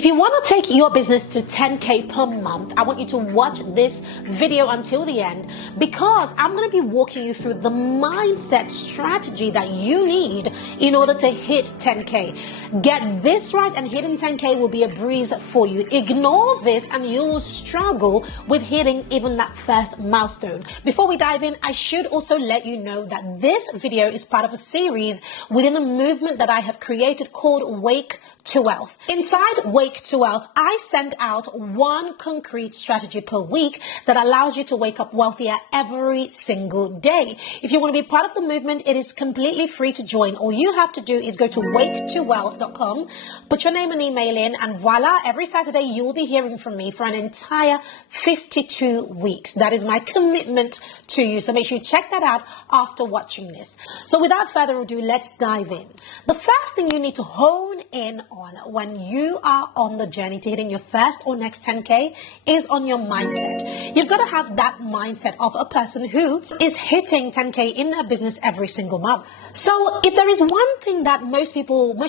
If you want to take your business to 10K per month, I want you to watch this video until the end, because I'm going to be walking you through the mindset strategy that you need in order to hit 10K. Get this right and hitting 10K will be a breeze for you. Ignore this and you will struggle with hitting even that first milestone. Before we dive in, I should also let you know that this video is part of a series within a movement that I have created called Wake to Wealth. Inside Wake to Wealth, I send out one concrete strategy per week that allows you to wake up wealthier every single day. If you want to be part of the movement, it is completely free to join. All you have to do is go to waketowealth.com, put your name and email in, and voila, every Saturday you will be hearing from me for an entire 52 weeks. That is my commitment to you. So make sure you check that out after watching this. So without further ado, let's dive in. The first thing you need to hone in on when you are on the journey to hitting your first or next 10K is on your mindset. You've got to have that mindset of a person who is hitting 10K in their business every single month. So if there is one thing that most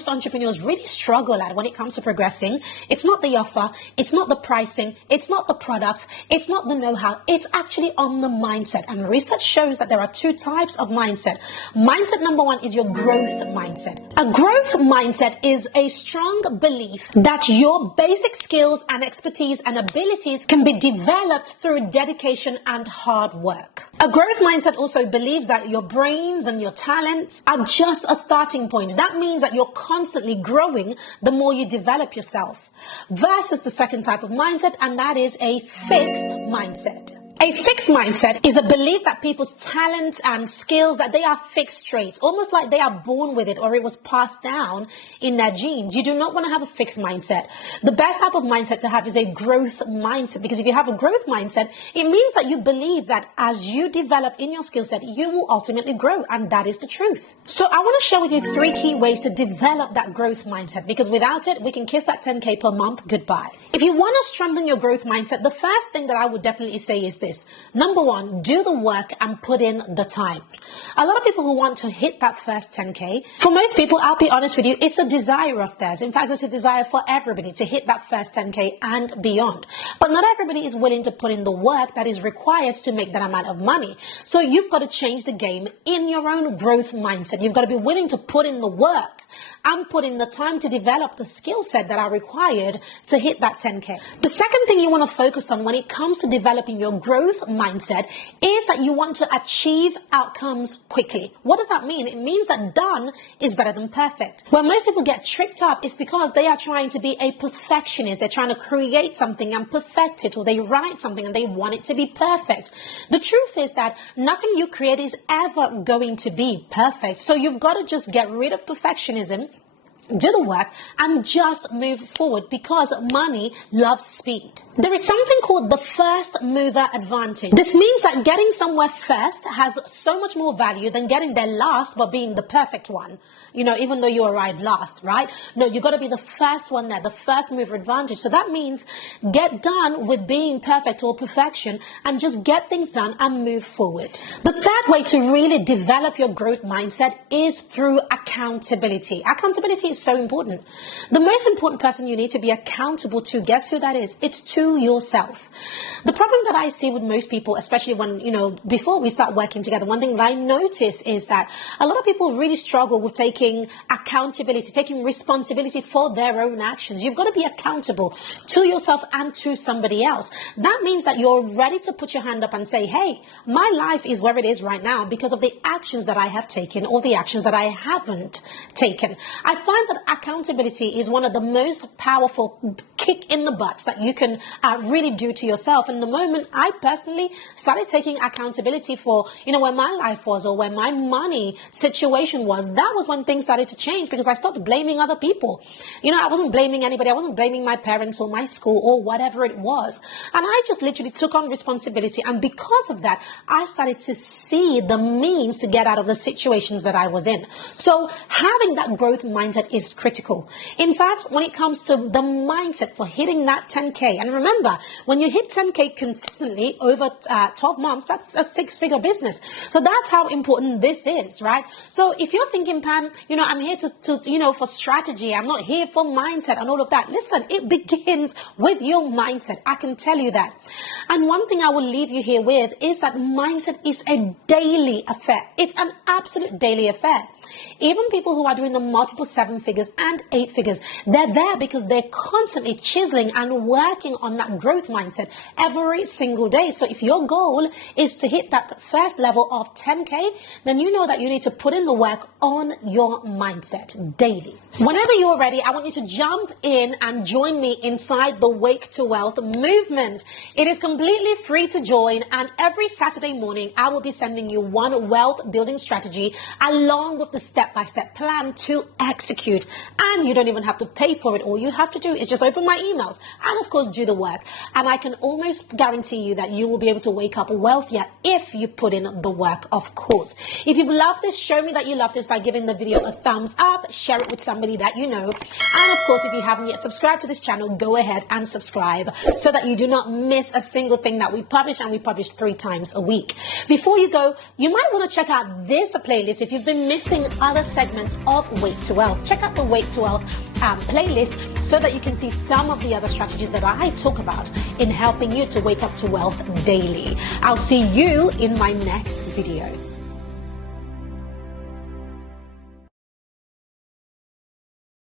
entrepreneurs really struggle at when it comes to progressing, it's not the offer, it's not the pricing, it's not the product, it's not the know-how, it's actually on the mindset. And research shows that there are two types of mindset. Mindset number one is your growth mindset. A growth mindset is a strong belief that your basic skills and expertise and abilities can be developed through dedication and hard work. A growth mindset also believes that your brains and your talents are just a starting point. That means that you're constantly growing the more you develop yourself. Versus the second type of mindset, and that is a fixed mindset. A fixed mindset is a belief that people's talents and skills, that they are fixed traits, almost like they are born with it or it was passed down in their genes. You do not want to have a fixed mindset. The best type of mindset to have is a growth mindset, because if you have a growth mindset, it means that you believe that as you develop in your skill set, you will ultimately grow, and that is the truth. So I want to share with you 3 key ways to develop that growth mindset, because without it, we can kiss that 10K per month goodbye. If you want to strengthen your growth mindset, the first thing that I would definitely say is this. Number one, do the work and put in the time. A lot of people who want to hit that first 10K, for most people, I'll be honest with you, it's a desire of theirs. In fact, it's a desire for everybody to hit that first 10K and beyond. But not everybody is willing to put in the work that is required to make that amount of money. So you've got to change the game in your own growth mindset. You've got to be willing to put in the work and put in the time to develop the skill set that are required to hit that 10K. The second thing you want to focus on when it comes to developing your growth mindset is that you want to achieve outcomes quickly. What does that mean? It means that done is better than perfect. When most people get tricked up, it's because they are trying to be a perfectionist. They're trying to create something and perfect it, or they write something and they want it to be perfect. The truth is that nothing you create is ever going to be perfect. So you've got to just get rid of perfectionism, do the work, and just move forward, because money loves speed. There is something called the first mover advantage. This means that getting somewhere first has so much more value than getting there last but being the perfect one. You know, even though you arrived last, right? No, you got to be the first one there, the first mover advantage. So that means get done with being perfect or perfection and just get things done and move forward. The third way to really develop your growth mindset is through accountability. Accountability is so important. The most important person you need to be accountable to, guess who that is? It's to yourself. The problem that I see with most people, especially when, before we start working together, one thing that I notice is that a lot of people really struggle with taking accountability, taking responsibility for their own actions. You've got to be accountable to yourself and to somebody else. That means that you're ready to put your hand up and say, hey, my life is where it is right now because of the actions that I have taken or the actions that I haven't taken. I find that accountability is one of the most powerful kick in the butts that you can really do to yourself. And the moment I personally started taking accountability for, where my life was or where my money situation was, that was when things started to change, because I stopped blaming other people. I wasn't blaming anybody. I wasn't blaming my parents or my school or whatever it was. And I just literally took on responsibility. And because of that, I started to see the means to get out of the situations that I was in. So having that growth mindset is critical. In fact, when it comes to the mindset mindset for hitting that 10K. And remember, when you hit 10K consistently over 12 months, that's a 6-figure business. So that's how important this is, right? So if you're thinking, Pam, I'm here to for strategy, I'm not here for mindset and all of that. Listen, it begins with your mindset. I can tell you that. And one thing I will leave you here with is that mindset is a daily affair. It's an absolute daily affair. Even people who are doing the multiple 7 figures and 8 figures, they're there because they're constantly chiseling and working on that growth mindset every single day. So if your goal is to hit that first level of 10K, then you know that you need to put in the work on your mindset daily. Whenever you're ready, I want you to jump in and join me inside the Wake to Wealth movement. It is completely free to join, and every Saturday morning, I will be sending you one wealth building strategy along with the step-by-step plan to execute. And you don't even have to pay for it. All you have to do is just open my emails and of course do the work. And I can almost guarantee you that you will be able to wake up wealthier if you put in the work, of course. If you've loved this, show me that you love this by giving the video a thumbs up, share it with somebody that you know. And of course, if you haven't yet subscribed to this channel, go ahead and subscribe so that you do not miss a single thing that we publish, and we publish 3 times a week. Before you go, you might want to check out this playlist if you've been missing other segments of Wake to Wealth. Check out the Wake to Wealth playlist so that you can see some of the other strategies that I talk about in helping you to wake up to wealth daily. I'll see you in my next video.